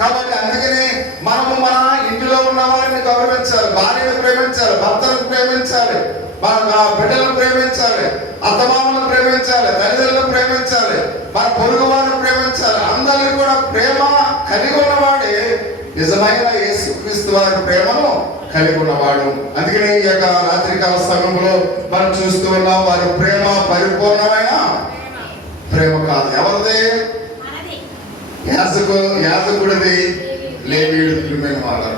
కాబట్టి అందుకని మనము మన ఇంటిలో ఉన్న వారిని గౌరవించాలి, భార్యను ప్రేమించాలి, భర్తను ప్రేమించాలి, మన బిడ్డలను ప్రేమించాలి, అత్తమామలను ప్రేమించాలి, తల్లిదండ్రులను ప్రేమించాలి, మన పొరుగు వారిని ప్రేమించాలి. అందరినీ కూడా ప్రేమ కలిగి ఉన్నవాడే నిజమైన యేసుక్రీస్తు వారి ప్రేమను కలిగి ఉన్నవాడు. అందుకని ఈ యొక్క రాత్రికాల సమయంలో మనం చూస్తూ ఉన్నాం, వారి ప్రేమ పరిపూర్ణమైన ప్రేమ కాదు. ఎవరిది? యాజకుడిది, లేవీయుడు ప్రియమైన వారు.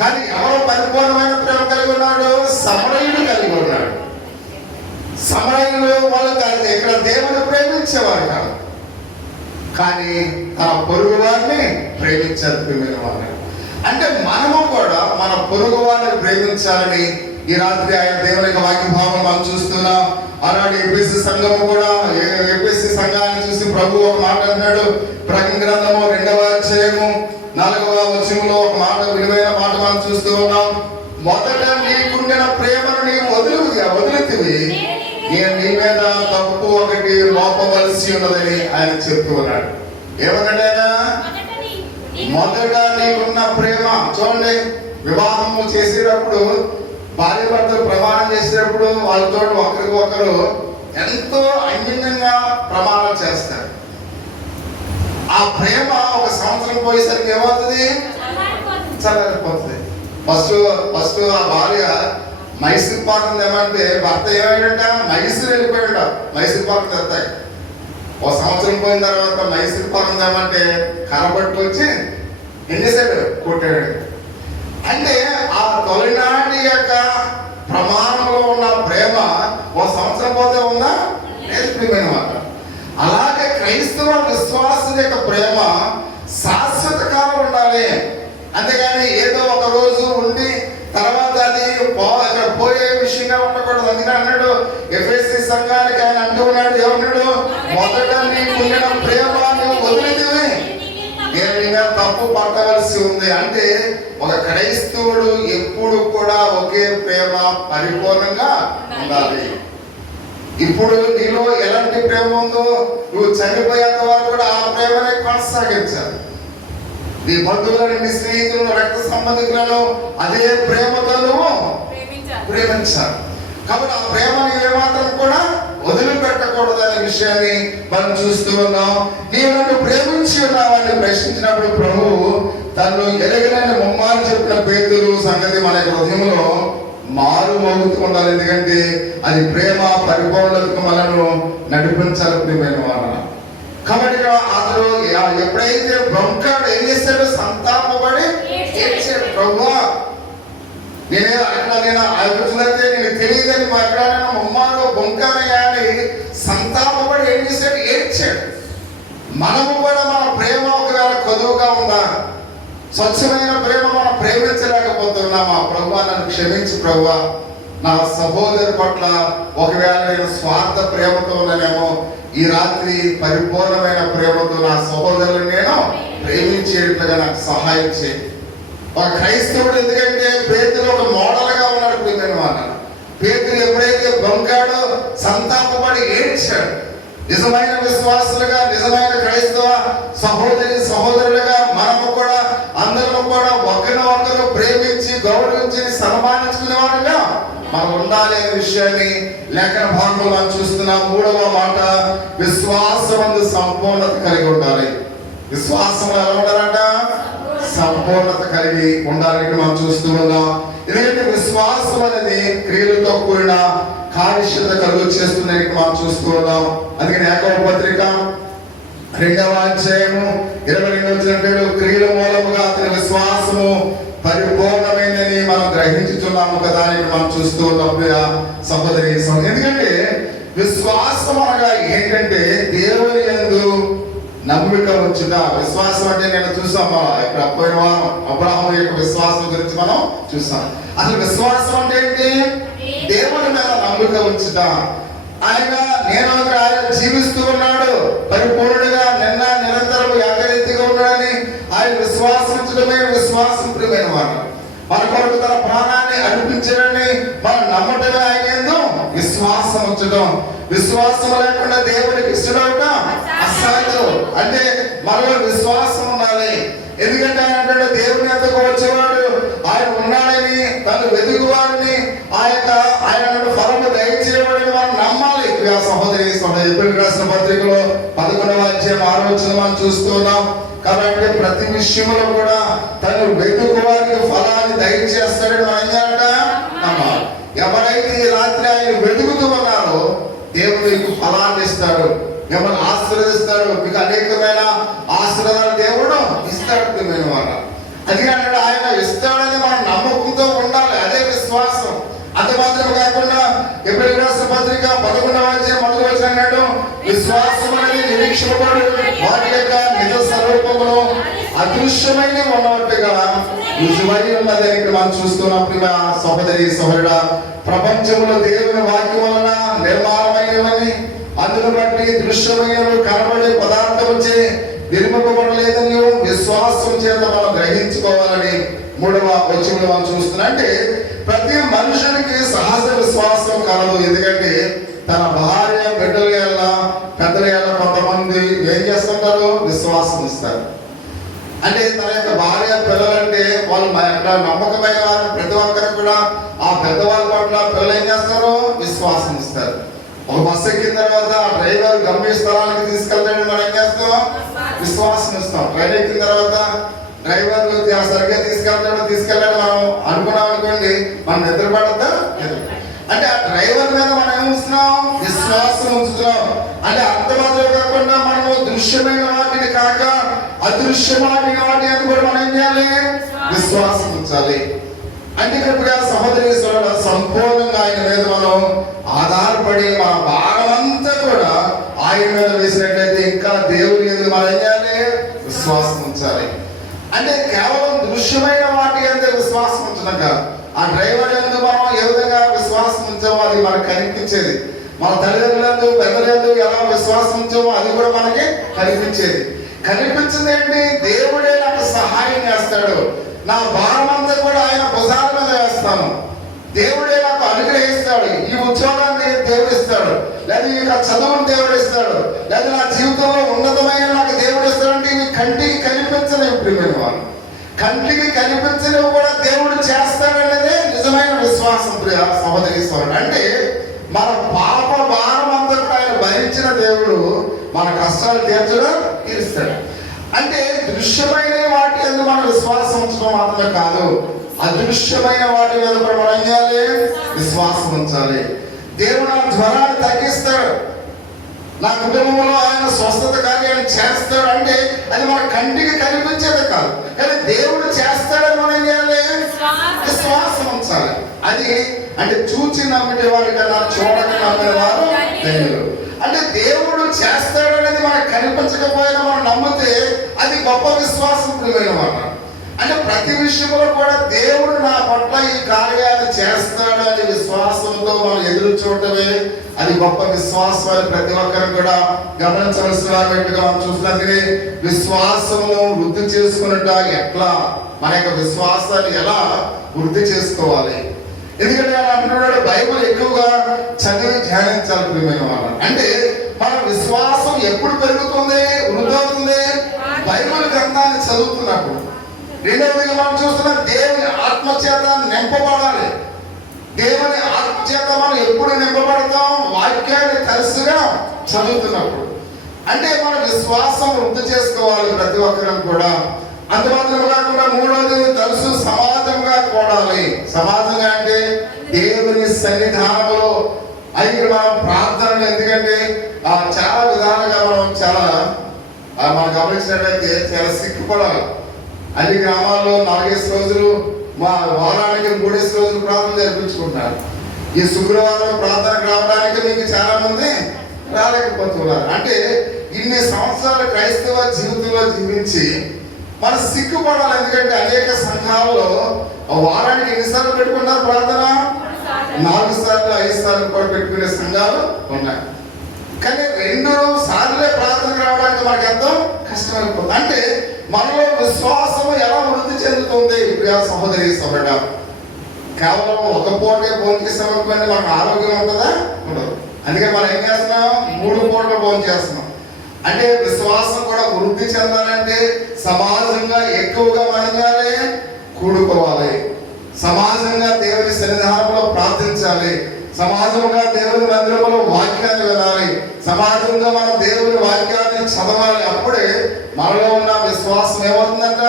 కానీ ఎవరు పరిపూర్ణమైన ప్రేమ కలిగి ఉన్నాడు? సమరయుడు కలిగి ఉన్నాడు. సమరయులు వాళ్ళు కాదు, ఇక్కడ దేవుడు ప్రేమించేవారు కాదు, కానీ తన పొరుగు వారిని ప్రేమించారు ప్రియమైన వారిని. అంటే మనము కూడా మన పొరుగు వారిని ప్రేమించాలని ఈ రాత్రి ఆయన దేవుని యొక్క వాక్య భావం మనం చూస్తున్నాం. అలాంటి ఎఫెసీ సంఘము కూడా, ఎఫెసీ సంఘాన్ని చూసి ప్రభు ఒక మాట అన్నాడు. ప్రకటన గ్రంథము 2వ అధ్యాయము 4వ వచనంలో ఒక మాట, విలువైన మాట మనం చూస్తూ ఉన్నాం. మొదట నీకుండిన ప్రేమను నీవు వదిలితివి, నేను నీ మీద తప్పు ఒకటి మోపవలసి ఉన్నదని ఆయన చెప్తూ ఉన్నాడు. ఏమన్నాడు? మొదట నీకున్న ప్రేమ. చూడండి, వివాహము చేసేటప్పుడు భార్య భర్తలు ప్రమాణం చేసేటప్పుడు వాళ్ళతో ఒకరికి ఒకరు ఎంతో అన్యోన్యంగా ప్రమాణం చేస్తారు. ఆ ప్రేమ ఒక సంవత్సరం పోయేసరికి ఏమవుతుంది? చల్లారిపోతుంది. ఫస్ట్ ఆ భార్య మైసూర్ పాకం ఏమంటే భర్త ఏమైందంట? మైసూర్ వెళ్ళిపోయాడు. మైసూర్ పాకం తెస్తాయి. ఒక సంవత్సరం పోయిన తర్వాత మైసూర్ పాకం ఏమంటే కనబట్టు వచ్చి ఏం చేశాడు? కొట్టాడు. అంటే ఆ తొలినాటి యొక్క ప్రమాణంలో ఉన్న ప్రేమ ఒక సంవత్సరం పోతే ఉందా? నేర్చుకునే మాట. అలాగే క్రైస్తవ విశ్వాసం యొక్క ప్రేమ శాశ్వత కాలం ఉండాలి. అంతేగాని ఏదో ఒక రోజు ఉండి తర్వాత అది ఇక్కడ పోయే విషయంగా ఉండకూడదు. అందుకని అన్నాడు ఎఫెసీ సంఘానికి ఆయన అంటూ ఉన్నాడు, ఏమన్నాడు? మొదట నీకుండిన ప్రేమ నువ్వు వదిలితివి, నేను తప్పు పట్టవలసి ఉంది. అంటే ఒక క్రైస్తవుడు ఎప్పుడు కూడా ఒకే ప్రేమ పరిపూర్ణంగా ఉండాలి. ఇప్పుడు నీలో ఎలాంటి ప్రేమ ఉందో నువ్వు చనిపోయేంత వరకు కూడా ఆ ప్రేమనే కొనసాగించాలి. నీ బంధువులను, నీ స్నేహితులను, రక్త సంబంధికులను అదే ప్రేమతో నువ్వు ప్రేమించాలి. కాబట్టి ఆ ప్రేమను ఏమాత్రం కూడా వదిలిపెట్టకూడదు అనే విషయాన్ని మనం చూస్తూ ఉన్నాం. నీవు నన్ను ప్రేమించి ఉన్నావని ప్రశ్నించినప్పుడు ప్రభువు తను ఎరగనని ముమ్మారు చెప్పిన పేతురు సంగతి మన హృదయంలో మారు మోగుతూ ఉండాలి. ఎందుకంటే అది ప్రేమ పరిపూర్ణతకు మనను నడిపించాలి ప్రియమైన వాళ్ళ. కాబట్టి అతడు ఎప్పుడైతే బ్రహ్మకాడు ఏం చేస్తాడు? సంతాపపడి ఏడ్చాడు. ప్రభువా, నేను తెలియదని మాట్లాడిన ముమ్మారు బొంకానయ్యా అని సంతాపపడి ఏం చేశాడు? ఏడ్చాడు. మనము కూడా మన ప్రేమ ఒకవేళ కొదువుగా ఉందా? స్వచ్ఛమైన ప్రేమ మనం ప్రేమించలేకపోతున్నామా? ప్రభువా, నన్ను క్షమించు ప్రభువా, నా సహోదరు పట్ల ఒకవేళ నేను స్వార్థ ప్రేమతో ఉన్నానేమో, ఈ రాత్రి పరిపూర్ణమైన ప్రేమతో నా సహోదరులను నేను ప్రేమించేట్లుగా నాకు సహాయం చేయి. ఒక క్రైస్తవుడు, ఎందుకంటే పేతురు ఒక మోడల్ గా ఉన్నాడు ప్రియమైన వాళ్ళ. పేతురు ఎప్పుడైతే బొంకాడో సంతాపపడి ఏడ్చాడు. నిజమైన విశ్వాసులుగా, నిజమైన క్రైస్తవ సహోదరులుగా మనము కూడా అందరము కూడా ఒకరినొకరు ప్రేమించి గౌరవించి సన్మానించుకునేవారుగా మనం ఉండాలి అనే విషయాన్ని లేఖన భాగంలో మనం చూస్తున్నాం. 3వ మాట, విశ్వాసమందు సంపూర్ణత కలిగి ఉండాలి. విశ్వాసం ఎలా ఉండాలంట? సంపూర్ణత కలిగి ఉండాలని మనం చూస్తూ ఉన్నాం. ఎందుకంటే విశ్వాసం అనేది క్రియలతో కూడిన కార్యశీలత కలుగు చేస్తుందని మనం చూస్తూ ఉన్నాం. అందుకని యాకోబు పత్రిక 2వ అధ్యాయము 22వ వచనం, క్రియల మూలముగా అతని విశ్వాసము పరిపూర్ణమైనది మనం గ్రహించుతున్నాము కదా అని మనం చూస్తూ ఉన్నాం సహోదరి. ఎందుకంటే విశ్వాసం అనగా ఏంటంటే దేవుని యందు నమ్మిక ఉంచుట. విశ్వాసం అంటే నేను చూసామా ఇక్కడ పోయిన వారం అబ్రాహాము యొక్క విశ్వాసం గురించి మనం చూసాం. అసలు విశ్వాసం అంటే ఏంటి? దేవుని మీద నమ్మిక ఉంచుట. ఆయన జీవిస్తూ ఉన్నాడు పరిపూర్ణుడిగా, నిన్న నిరంతరం ఏకరీతిగా ఉన్నాడని ఆయన విశ్వాసం ఉంచడమే విశ్వాసం ప్రియమైన వారు. మన కొరకు తన ప్రాణాన్ని అర్పించడని మనం నమ్మటమే ఆయన యందు విశ్వాసం ఉంచడం. విశ్వాసం లేకుండా దేవునికి ఇష్టడవటం అసాధ్యం. అంటే మనలో విశ్వాసం ఉండాలి. ఎందుకంటే చెంతకు వచ్చేవాడు ఆయన ఉన్నాడని, తను వెతుకువాడని, ఆయన ఫలము దయచేయవాడని మనం నమ్మాలి. సహోదరి ఎబ్రియులకు రాసిన పత్రికలో 11వ అధ్యాయం 6వ వచనం మనం చూస్తున్నాం. కాబట్టి ప్రతి విషయంలో కూడా తను వెతుకువారికి ఫలాన్ని దయచేస్తాడని మనం నమ్మాలి. ఎవరైతే ఈ రాత్రి ఆయన వెతుకుతూ ఉన్నారో దేవుడు మీకు ఫలాన్ని ఇస్తాడు, మిమ్మల్ని ఆశీర్వదిస్తాడు, మీకు అనేకమైన ఆశీర్వాదాలు దేవుడు ఇస్తాడు. వాళ్ళ అది అన్నాడు, ఆయన ఇస్తాడని మనం నమ్మకంతో ఉండాలి, అదే విశ్వాసం. అంత మాత్రం కాకుండా ఎబ్రియులకు రాసిన పత్రిక 11వ అధ్యాయం 1వ వచనం అన్నాడు, విశ్వాసం అనేది నిరీక్షింపబడు వాటి యొక్క నిజ స్వరూపమును అదృశ్యమైన ఉన్నట్టుగా రుజువై ఉన్నదని ఇక్కడ మనం చూస్తున్నాం. ప్రియ సహోదరి సహోదరుడా, ప్రపంచంలో దేవుని వాక్యం వలన నిర్మాణమైనవని, అందును బట్టి దృశ్యమైనవి కనబడే పదార్థముచే నిర్మింపబడలేదని విశ్వాసం చేత మనం గ్రహించుకోవాలని 3వ వచనంలో మనం చూస్తున్నాం. అంటే ప్రతి మనుషునికి సహజ విశ్వాసం కలదు. ఎందుకంటే తన భార్య బిడ్డల వల్ల పెద్దల వల్ల కొంతమంది ఏం చేస్తుంటారు, విశ్వాసం ఇస్తారు. అంటే తన యొక్క భార్య పిల్లలంటే వాళ్ళు నమ్మకమైన వారు, ప్రతి ఒక్కరు కూడా ఆ పెద్దవాళ్ళ పట్ల పిల్లలు ఏం చేస్తారు, విశ్వాసం ఇస్తారు. ఒక బస్సు ఎక్కిన తర్వాత ఆ డ్రైవర్ గమ్య స్థలానికి తీసుకెళ్తాడు, మనం ఏం చేస్తాం, విశ్వాసం ఇస్తాం. ట్రైన్ ఎక్కిన తర్వాత డ్రైవర్ సరిగ్గా తీసుకెళ్ళాడు మనం అనుకున్నాం అనుకోండి, మనం నిద్రపడద్దా? అంటే ఆ డ్రైవర్ మీద మనం ఏముస్తున్నాం, విశ్వాసం ఉంచుతున్నాం. అంటే అంత మాత్రం కాకుండా మనము దృశ్యమైన వాటిని కాక అదృశ్యమైన వాటి అని కూడా మనం ఏం చేయాలి, విశ్వాసం ఉంచాలి. అంటే ఇక్కడ సహోదరి సంపూర్ణంగా ఆయన మీద మనం ఆధారపడి మన భాగమంతా కూడా ఆయన మీద వేసినట్లయితే ఇంకా దేవుని మీద మనం ఏం చేయాలి, విశ్వాసం ఉంచాలి. అంటే కేవలం దృశ్యమైన వాటి అంతే విశ్వాసం ఉంచడం కాదు. ఆ డ్రైవర్ ఎందుకు మనం ఏ విధంగా విశ్వాసం ఉంచామో అది మనకు కనిపించేది. మన తల్లిదండ్రులందు పెద్దలందు ఎలా విశ్వాసం ఉంచామో అది కూడా మనకి కనిపించేది. కనిపించింది ఏంటి, దేవుడే నాకు సహాయం చేస్తాడు, నా భారం అంతా కూడా ఆయన భుజాల మీద వేస్తాను, దేవుడే నాకు అనుగ్రహిస్తాడు, ఈ ఉద్యోగాన్ని దేవుడు ఇస్తాడు, లేదా ఈ చదువును దేవుడు ఇస్తాడు, లేదా నా జీవితంలో ఉన్నతమైన నాకు దేవుడు ఇస్తాడంటే ఇవి కంటికి కనిపించలేవు. ప్రియమైన వాళ్ళు, కంటికి కనిపించలేవు కూడా దేవుడు చేస్తాడనేదే నిజమైన విశ్వాసం. ప్రియ సహోదరి సహోదరుడు, అంటే మన పాప భారం అంతా కూడా ఆయన భరించిన దేవుడు మన కష్టాలు తీరుస్తాడు. అంటే దృశ్యమైన వాటి మీద మన విశ్వాసం ఉంచడం మాత్రమే కాదు, అదృశ్యమైన వాటి మీద కూడా మనం ఏం చేయాలి, విశ్వాసం ఉంచాలి. దేవుడు నా జ్వరాన్ని తగ్గిస్తాడు, నా కుటుంబంలో ఆయన స్వస్థత కార్యాన్ని చేస్తాడు. అంటే అది మన కంటికి కనిపించేది కాదు, కానీ దేవుడు చేస్తాడని మనం ఏం చేయాలి, విశ్వాసం ఉంచాలి. అది అంటే చూచి నమ్మిన వారి కన్నా చూడక నమ్మిన వారు ధన్యులు. అంటే దేవుడు చేస్తాడనేది మనకు కనిపించకపోయినా మనం నమ్మితే అది గొప్ప విశ్వాసం. ప్రియమైన వారు, అంటే ప్రతి విషయంలో కూడా దేవుడు నా పట్ల ఈ కార్యాన్ని చేస్తాడు అనే విశ్వాసంతో మనం ఎదురు చూడటమే అది గొప్ప విశ్వాసం అని ప్రతి ఒక్కరు కూడా గమనించవలసిన వారిగా మనం చూసినందుకే విశ్వాసము వృద్ధి చేసుకున్నట్ట ఎట్లా మన యొక్క విశ్వాసాన్ని ఎలా వృద్ధి చేసుకోవాలి. ఎందుకంటే ఆయన అంటున్నాడు, బైబిల్ ఎక్కువగా చదివి ధ్యానించాలి. ప్రియమైన వాళ్ళు, అంటే మన విశ్వాసం ఎప్పుడు పెరుగుతుంది, వృద్ధి అవుతుంది, బైబిల్ గ్రంథాన్ని చదువుతున్నప్పుడు. రెండవదిగా మనం చూస్తున్న దేవుని ఆత్మచేత నింపబడాలి. దేవుని ఆత్మచేత మనం ఎప్పుడు నింపబడతాం, వాక్యాన్ని తరచుగా చదువుతున్నప్పుడు. అంటే మన విశ్వాసం వృద్ధి చేసుకోవాలి ప్రతి ఒక్కరం కూడా. అంత మాత్రం కాకుండా మూడవది తరచు సమాజంగా కూడాలి. సమాజంగా అంటే దేవుని సన్నిధానంలో అయితే మనం ప్రార్థనలు, ఎందుకంటే చాలా విధాలుగా మనం గమనించినట్లయితే చాలా సిగ్గుపడాలి. అన్ని గ్రామాల్లో 4 రోజులు మా వారానికి 3 రోజులు ప్రార్థన జరిపించుకుంటారు. ఈ శుక్రవారం ప్రార్థనకు రావడానికి మీకు చాలా మంది రాలేకపోతున్నారు. అంటే ఇన్ని సంవత్సరాల క్రైస్తవ జీవితంలో జీవించి మనం సిగ్గుపడాలి. ఎందుకంటే అనేక సంఘాల్లో వారానికి ఎన్నిసార్లు పెట్టుకున్నారు ప్రార్థన, 4 సార్లు 5 సార్లు కూడా పెట్టుకునే సంఘాలు ఉన్నాయి. కానీ 2 సార్లే ప్రార్థనకు రావడానికి మనకు ఎంతో కష్టమైపోతుంది. అంటే మనలో విశ్వాసం ఎలా వృద్ధి చెందుతుంది. ప్రియ సహోదరి సహోదరుడా, కేవలం ఒక పూటే భోజనం చేస్తామనుకోండి మనకు ఆరోగ్యం ఉంటుందా, ఉండదు. అందుకని మనం ఏం చేస్తున్నాం, 3 పూటలు భోజనం చేస్తున్నాం. అంటే విశ్వాసం కూడా వృద్ధి చెందాలంటే సమాజంగా ఎక్కువగా మనం కూడుకోవాలి, సమాజంగా దేవుని సన్నిధానంలో ప్రార్థించాలి, సమాజంగా దేవుని మందిరంలో వాక్యాన్ని వినాలి, సమాజంగా మన దేవుని వాక్యాన్ని చదవాలి. అప్పుడే మనలో ఉన్న విశ్వాసం ఏమవుతుందంట?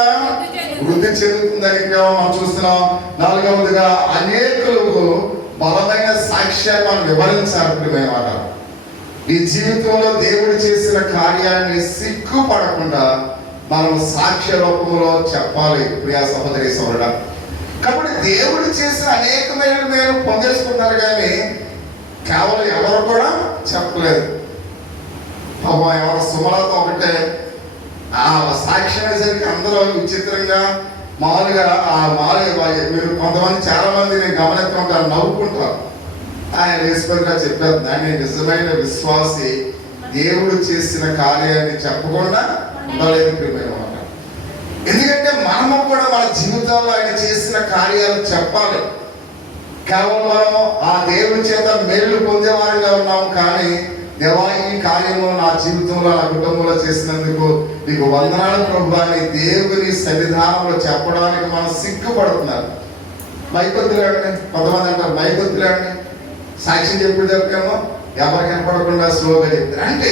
వృద్ధి చెందుతుందని మనం చూస్తున్నాం. నాలుగవదిగా అనేకులకు బలమైన సాక్ష్యాన్ని మనం వివరించాలి. ప్రియమైన ఈ జీవితంలో దేవుడు చేసిన కార్యాన్ని సిగ్గుపడకుండా మనం సాక్ష్య రూపంలో చెప్పాలి. ప్రియా సహోదరి సోదరుడా, కాబట్టి దేవుడు చేసిన అనేకమైన మేలు పొందేసుకున్నారు కానీ కేవలం ఎవరు కూడా చెప్పలేదు. పాపం ఎవరు సుమలతో ఒకటే ఆ సాక్ష్యం అనేసరికి అందరూ విచిత్రంగా మామూలుగా మీరు కొంతమంది చాలా మంది నేను గమనిస్తుంటారు, నవ్వుకుంటారు. ఆయన యేసుగా చెప్పారు, దాన్ని నిజమైన విశ్వాసి దేవుడు చేసిన కార్యాన్ని చెప్పకుండా ఉండలేదు. ప్రియమైన మాట, ఎందుకంటే మనము కూడా మన జీవితంలో ఆయన చేసిన కార్యాలు చెప్పాలి. కేవలం మనము ఆ దేవుడి చేత మేలు పొందేవారిగా ఉన్నాము, కానీ దేవా ఈ కార్యము నా జీవితంలో నా కుటుంబంలో చేసినందుకు నీకు వందనాలు ప్రభువా అని దేవుని సన్నిధానంలో చెప్పడానికి మనం సిగ్గుపడుతున్నారు. మైకొద్దులేండి, కొంతమంది అంటారు మైకొద్దులేండి, సాక్ష్యం చెప్పేటప్పుడేమో ఎవరికి వినపడకుండా స్లోగా చెప్తారు. అంటే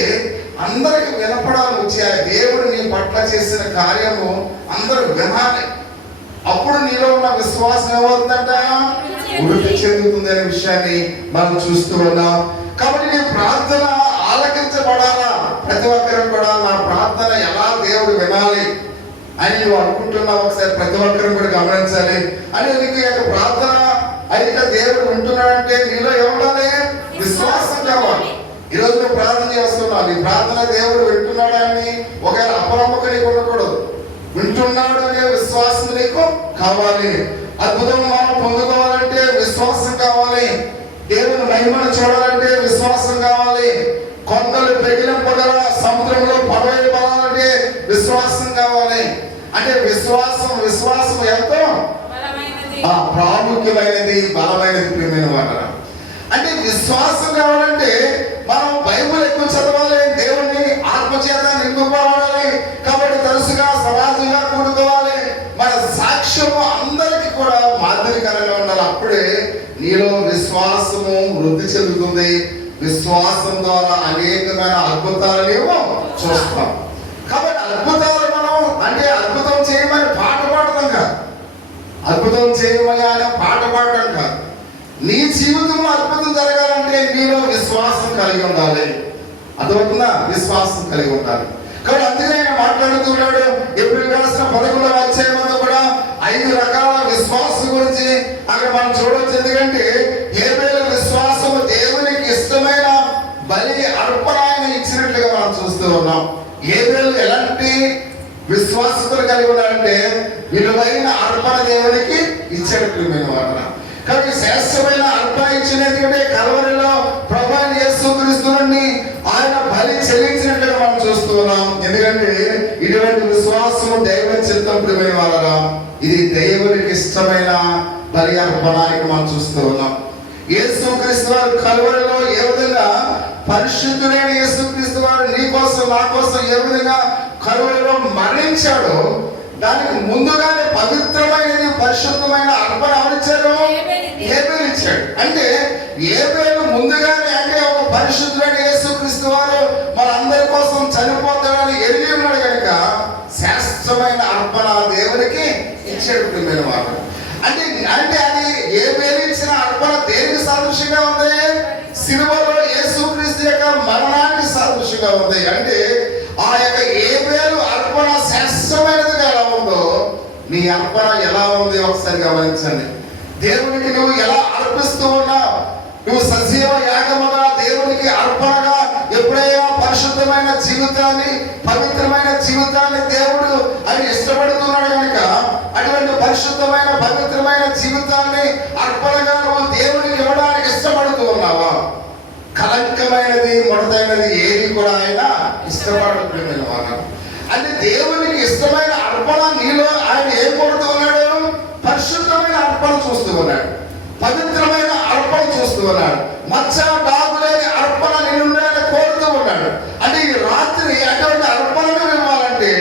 అందరికి వినపడాలి వచ్చేయాలి. దేవుడు నీ పట్ల చేసిన కార్యము అందరూ వినాలి. అప్పుడు నీలో ఉన్న విశ్వాసం ఏమవుతుందంట? వృద్ధి చెందుతుంది అనే విషయాన్ని మనం చూస్తూ ఉన్నాం. కాబట్టి నీ ప్రార్థన ఆలకించబడాలా. ప్రతి ఒక్కరు కూడా నా ప్రార్థన ఎలా దేవుడు వినాలి అని నువ్వు అనుకుంటున్నావు. ఒకసారి ప్రతి ఒక్కరు కూడా గమనించాలి. అని నీకు యొక్క ప్రార్థన అయితే దేవుడు వింటున్నాడంటే నీలో ఏముండాలి? విశ్వాసం కావాలి. ఈరోజు నువ్వు ప్రార్థన చేస్తున్నావు, నీ ప్రార్థన దేవుడు వింటున్నాడని ఒకవేళ అపనమ్మకం నీకు ఉండకూడదు. వింటున్నాడు అనే విశ్వాసం నీకు కావాలి. అద్భుతం మనం పొందుకోవాలంటే విశ్వాసం కావాలి. దేవుని మహిమను చూడాలంటే విశ్వాసం కావాలి. కొండలు పెగిలింపగల సముద్రంలో పడవలు పడాలంటే విశ్వాసం కావాలి. అంటే విశ్వాసం ఎంతో ప్రాముఖ్యమైనది, బలమైనది. ప్రియమైన వాట, అంటే విశ్వాసం కావాలంటే మనం బైబిల్ ఎక్కువ చదవాలి, దేవుణ్ణి ఆత్మచేత నింపుకోవాలి. కాబట్టి తరచుగా సమాజంగా కూడుకోవాలి. మన సాక్ష్యము అందరికీ కూడా మాదిరికరంగా ఉండాలి. అప్పుడే నీలో విశ్వాసము వృద్ధి చెందుతుంది. విశ్వాసం ద్వారా అనేకమైన అద్భుతాలు నీవు చూస్తాం. కాబట్టి అద్భుతాలు మనం అంటే అద్భుతం చేయమని పాట పాడటం కాదు, అద్భుతం చేయమని అనే పాట పాడటం కాదు. నీ జీవితంలో అద్భుతం జరగాలంటే నీలో విశ్వాసం కలిగి ఉండాలి. అదవుతుందా? విశ్వాసం కలిగి ఉండాలి. కాబట్టి అందుకే ఆయన మాట్లాడుతున్నాడు. ఏప్రిల్ రాసిన 11వ అధ్యాయంలో కూడా 5 రకాల విశ్వాసం గురించి అక్కడ మనం చూడవచ్చు. ఎందుకంటే హేబేలు విశ్వాసము దేవునికి ఇష్టమైన బలి అర్పణ ఆయన ఇచ్చినట్లుగా మనం చూస్తూ ఉన్నాం. హేబేలు ఎలాంటి విశ్వాసతలు కలిగి ఉన్నాడంటే విలువైన అర్పణ దేవునికి ఇచ్చినట్లుమైన వాడు. కాబట్టి శ్రేష్టమైన అర్పణ ఇచ్చినది అంటే కల్వరిలో ప్రభువైన యేసుక్రీస్తుని ఆయన బలి చెల్లించినట్లుగా మనం చూస్తూ ఉన్నాం. ఎందుకంటే ఇటువంటి విశ్వాసము దైవ చిత్తం. ప్రియమైన వాళ్ళరా, ఇది దేవునికి ఇష్టమైన బలి అర్పణానికి మనం చూస్తూ ఉన్నాం. యేసుక్రీస్తు వారు కల్వరిలో ఏ విధంగా పరిశుద్ధుడైన యేసుక్రీస్తు వారు నీ కోసం నా కోసం ఏ విధంగా కల్వరిలో మరణించాడో దానికి ముందుగానే పవిత్రమైనది పరిశుద్ధమైన అర్పణ ఎవరిచ్చారు? హేబేలు ఇచ్చాడు. అంటే హేబేలు ముందుగానే అంటే ఒక పరిశుద్ధుడైన యేసుక్రీస్తు వారు మనందరి కోసం చనిపోతాడని ఎరిగి ఉన్నాడు కనుక శ్రేష్టమైన అర్పణ దేవునికి ఇచ్చాడు. ప్రియమైన వారు, అంటే అది హేబేలు ఇచ్చిన అర్పణ దేనికి సాదృశ్యంగా ఉంది? సిలువలో యేసుక్రీస్తు యొక్క మరణానికి సాదృశ్యంగా ఉంది. అంటే ఆ యొక్క హేబేలు అర్పణ శ్రేష్టమైనదిగా ఎలా ఉందో నీ అర్పణ ఎలా ఉంది ఒకసారి గమనించండి. దేవునికి నువ్వు ఎలా అర్పిస్తూ ఉన్నావు? నువ్వు సజీవ యాగముగా దేవునికి అర్పణగా ఎప్పుడైనా పరిశుద్ధమైన జీవితాన్ని, పవిత్రమైన జీవితాన్ని దేవుడు ఆయన ఇష్టపడుతున్నాడు కనుక అటువంటి పరిశుద్ధమైన పవిత్రమైన జీవితాన్ని అర్పణగా నువ్వు దేవునికి ఇవ్వడానికి ఇష్టపడుతూ ఉన్నావా? కలంకమైనది, ముడతైనది ఏది కూడా ఆయన ఇష్టపడుతున్న వారు. అంటే దేవునికి ఇష్టమైన అర్పణ నీలో ఆయన ఏం కోరుతూ ఉన్నాడు? పరిశుద్ధమైన అర్పణ చూస్తూ ఉన్నాడు, పవిత్రమైన అర్పణ చూస్తూ ఉన్నాడు, మచ్చ డాగులేని అర్పణ నిన్ను కోరుతూ ఉన్నాడు. అంటే ఈ రాత్రి అటువంటి అర్పణను ఇవ్వాలంటే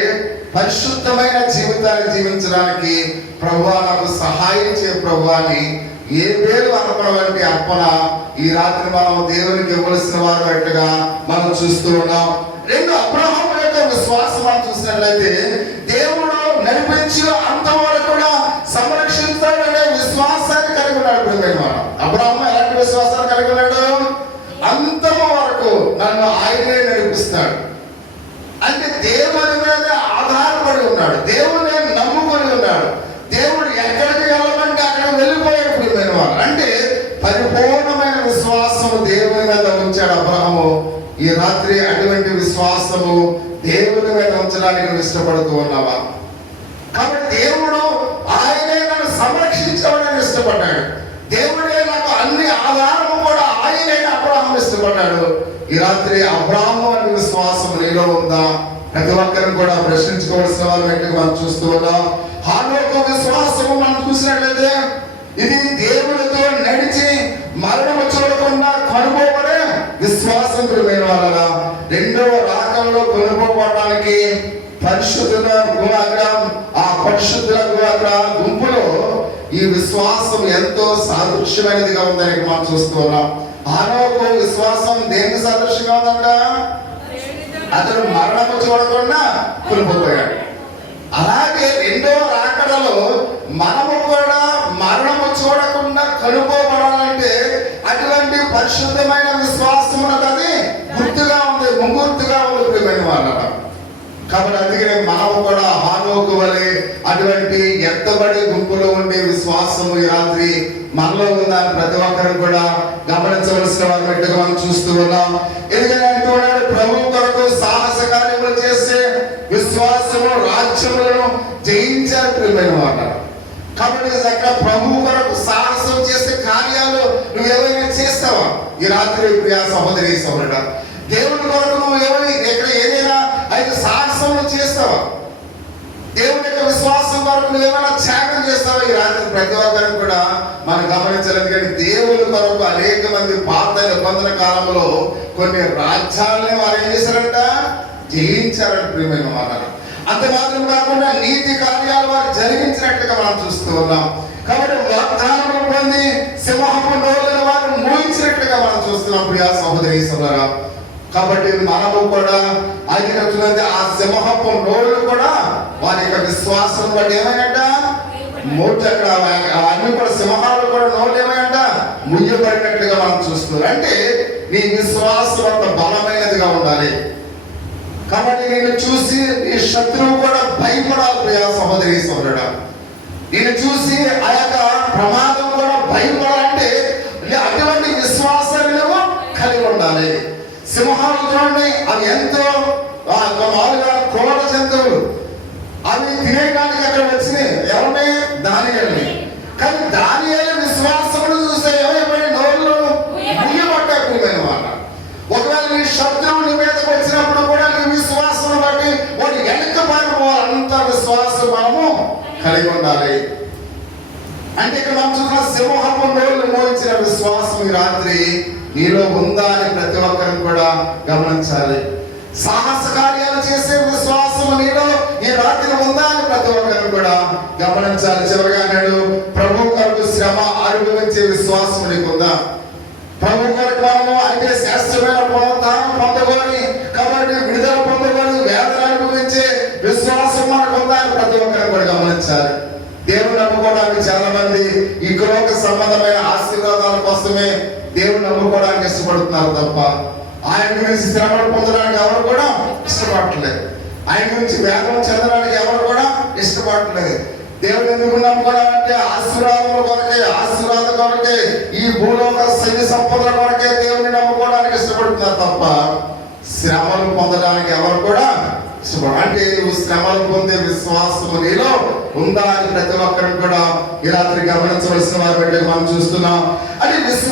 పరిశుద్ధమైన జీవితం జీవితాన్ని జీవించడానికి ప్రభువా నాకు సహాయం చేయ ప్రభువా అని ఏ పేరు అర్పణ వంటి అర్పణ ఈ రాత్రి మనం దేవునికి ఇవ్వవలసిన వారు అట్టుగా మనం చూస్తూ ఉన్నాం. రెండు, అబ్రహాము యొక్క విశ్వాసం మనం చూసినట్లయితే దేవుడు నడిపించి అంతవరకు కూడా సంరక్షిస్తాడనే విశ్వాసాన్ని కలిగి ఉన్నాడు. అబ్రహాము ఎలాంటి విశ్వాసాన్ని కలిగి ఉన్నాడు? అంతము వరకు నన్ను ఆయనే నడిపిస్తాడు అంటే దేవుని మీద ఆధారపడి ఉన్నాడు, దేవుని నమ్ముకొని ఉన్నాడు. దేవుడు ఎక్కడికి వెళ్ళమంటే అక్కడ వెళ్ళిపోయాడు. అంటే పరిపూర్ణమైన విశ్వాసము దేవుని మీద ఉంచాడు అబ్రహాము. ఈ రాత్రి అటువంటి విశ్వాసము దేవుని మీద ఉంచడానికి నువ్వు ఇష్టపడుతూ ఉన్నావా? కాబట్టి దేవుడు ఆయనే నన్ను సంరక్షించమని ఇష్టపడ్డాడు. దేవుడే నాకు అన్ని ఆధారము కూడా ఆయనే అబ్రహాము ఇష్టపడ్డాడు. ఈ రాత్రి అబ్రహాము అనే విశ్వాసం నీలో ఉందా? ప్రతి ఒక్కరిని కూడా ప్రశ్నించుకోవాల్సిన వారు వెంటనే మనం చూస్తూ ఉన్నాం. హానోకు విశ్వాసము మనం చూసినట్లయితే ఇది దేవునితో నడిచి మరణము చూడకుండా కనుగోబడే విశ్వాసం ప్రియమైన వాళ్ళ రెండవ రాకల్లో కొనుక్కోవడానికి పరిశుద్ధుల గుంపులో ఈ విశ్వాసం ఎంతో సాదృశ్యమైనదిగా ఉందని మనం చూస్తూ ఉన్నాం. హానోకు విశ్వాసం దేనికి సాదృశ్యంగా ఉందంట? అతడు మరణము చూడకుండా కొనుక్కోపోయాడు. అలాగే రెండవ రాకడలో మనము కూడా మరణము చూడకుండా కనుక్కోబడాలంటే అటువంటి పరిశుద్ధమైన విశ్వాసమునకు అది గుర్తుగా ఉంది, ముంగుర్తుగా ఉంది ప్రియమైన వాళ్ళ. కాబట్టి అందుకనే మనము కూడా హానోకు వలె అటువంటి ఎత్తబడి గుంపులో ఉండే విశ్వాసము ఈ రాత్రి మనలో ఉందని ప్రతి ఒక్కరు కూడా గమనించవలసిన వారు పెట్టుగా మనం చూస్తూ ఉన్నాం. ఎందుకంటే అంటున్నాడు, ప్రభు కొరకు సాహస కార్యములు చేసే విశ్వాసము రాజ్యములను జయించారు ప్రియమైన వాళ్ళ. కాబట్టి అక్కడ ప్రభు కొరకు సాహసం చేసే కార్యాలు నువ్వు ఏమైనా చేస్తావా ఈ రాత్రి? ప్రియా సహోదరి సహోదరుడా, దేవుని కొరకు నువ్వు ఎక్కడ ఏదైనా అయితే సాహసము చేస్తావా? దేవుని యొక్క విశ్వాసం కొరకు నువ్వు ఏమైనా త్యాగం చేస్తావా ఈ రాత్రి? ప్రతి ఒక్కరిని కూడా మనం గమనించలేదు. కానీ దేవుని కొరకు అనేక మంది పాత నిబంధన కాలంలో కొన్ని రాజ్యాలని వారు ఏం చేశారంట? జయించారంట ప్రియమైన వాళ్ళ. అంత మాత్రం కాకుండా నీతి కార్యాలు వారు జరిగించినట్లుగా మనం చూస్తూ ఉన్నాం. కాబట్టి వాగ్దానం పొంది సింహపు నోళ్ళను వారు మూయించినట్లుగా మనం చూస్తున్నాం ప్రియా సహోదరి సోదరా. కాబట్టి మనము కూడా అది ఆ సింహపు నోళ్ళు కూడా వారి యొక్క విశ్వాసం బట్టి ఏమైనట మూటక్కడ అన్ని కూడా సింహాలు కూడా నోళ్ళు ఏమైనా ముయ్యబడినట్లుగా మనం చూస్తున్నాం. అంటే నీ విశ్వాసం అంత బలమైనదిగా ఉండాలి. కాబట్టి నేను చూసి నీ శత్రువు కూడా భయపడాలి ప్రియా సహోదరి సోదరుడా. నేను చూసి ఆ యొక్క ప్రమాదం కూడా భయపడాలంటే అటువంటి విశ్వాసాన్ని నువ్వు కలిగి ఉండాలి. సింహాలు చూడండి, అవి ఎంతో మామూలుగా క్రూర జంతువులు, అవి తినేయడానికి అక్కడ వచ్చినాయి. ఎవరిని? దానియేలుని. కానీ దానియేలు విశ్వాసమును చూస్తే ఏమైపోయి నోళ్ళు ముయ్యబడ్డాయి ప్రియమైన వాళ్ళ. ఒకవేళ నీ శత్రువు నీ మీదకి వచ్చినప్పుడు కూడా నీ విశ్వాసం బట్టి వాడు వెనక పారిపోవాలంత విశ్వాసం మనము కలిగి ఉండాలి. అంటే ఇక్కడ మనం చూసిన సింహపు నోళ్ళు మోయించిన విశ్వాసం ఈ రాత్రి నీలో ఉందా అని ప్రతి ఒక్కరిని కూడా గమనించాలి. సాహస కార్యాలు చేసే విశ్వాసం నీలో ఈ రాత్రి ఉందా అని ప్రతి ఒక్కరిని కూడా గమనించాలి. చివరిగా నేడు ప్రభు కొరకు శ్రమ అనుభవించే విశ్వాసం నీకుందా? ప్రభు కొరకు మనము అంటే శ్రేష్టమైన పునరుద్ధానం పొందగోని, కాబట్టి విడుదల పొందగోని, వేదన అనుభవించే విశ్వాసం మనకు ఉందా అని ప్రతి ఒక్కరిని కూడా గమనించాలి. దేవుని నమ్ముకోవడానికి చాలా మంది ఈ లోక సంబంధమైన ఆశీర్వాదాల కోసమే దేవుని నమ్ముకోవడానికి ఇష్టపడుతున్నారు తప్ప ఆయన గురించి శ్రమలు పొందడానికి ఎవరు కూడా ఇష్టపడట్లేదు. ఆయన గురించి వేదన చెందడానికి ఎవరు కూడా ఇష్టపడట్లేదు. దేవుని ఎందుకు నమ్ముకోవాలంటే ఆశీర్వాదముల కొరకే, ఆశీర్వాద కొరకే, ఈ భూలోక శని సంపదల కొరకే దేవుని నమ్ముకోవడానికి ఇష్టపడుతున్నారు తప్ప శ్రమలు పొందడానికి ఎవరు కూడా ఇష్టపడరు. అంటే నువ్వు శ్రమలు పొందే విశ్వాసము నీలో ఉందా అని ప్రతి ఒక్కరిని కూడా ఈ రాత్రి గమనించవలసిన వారి బట్టి మనం చూస్తున్నాం. అది విశ్వాసం